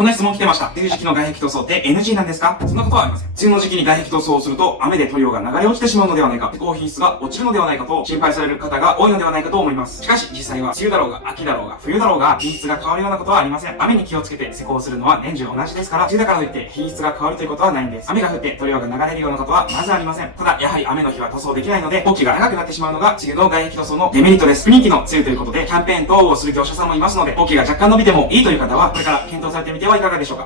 こんな質問来てました。梅雨時期の外壁塗装って NG なんですか？そんなことはありません。梅雨の時期に外壁塗装をすると雨で塗料が流れ落ちてしまうのではないか、施工品質が落ちるのではないかと心配される方が多いのではないかと思います。しかし実際は梅雨だろうが秋だろうが冬だろうが品質が変わるようなことはありません。雨に気をつけて施工するのは年中同じですから、梅雨だからといって品質が変わるということはないんです。雨が降って塗料が流れるようなことはまずありません。ただやはり雨の日は塗装できないので工期が長くなってしまうのが梅雨の外壁塗装のデメリットです。不人気の梅雨ということでキャンペーン等をする業者さんもいますので、工期が若干伸びてもいいという方はこれから検討されてみてはいかがでしょうか。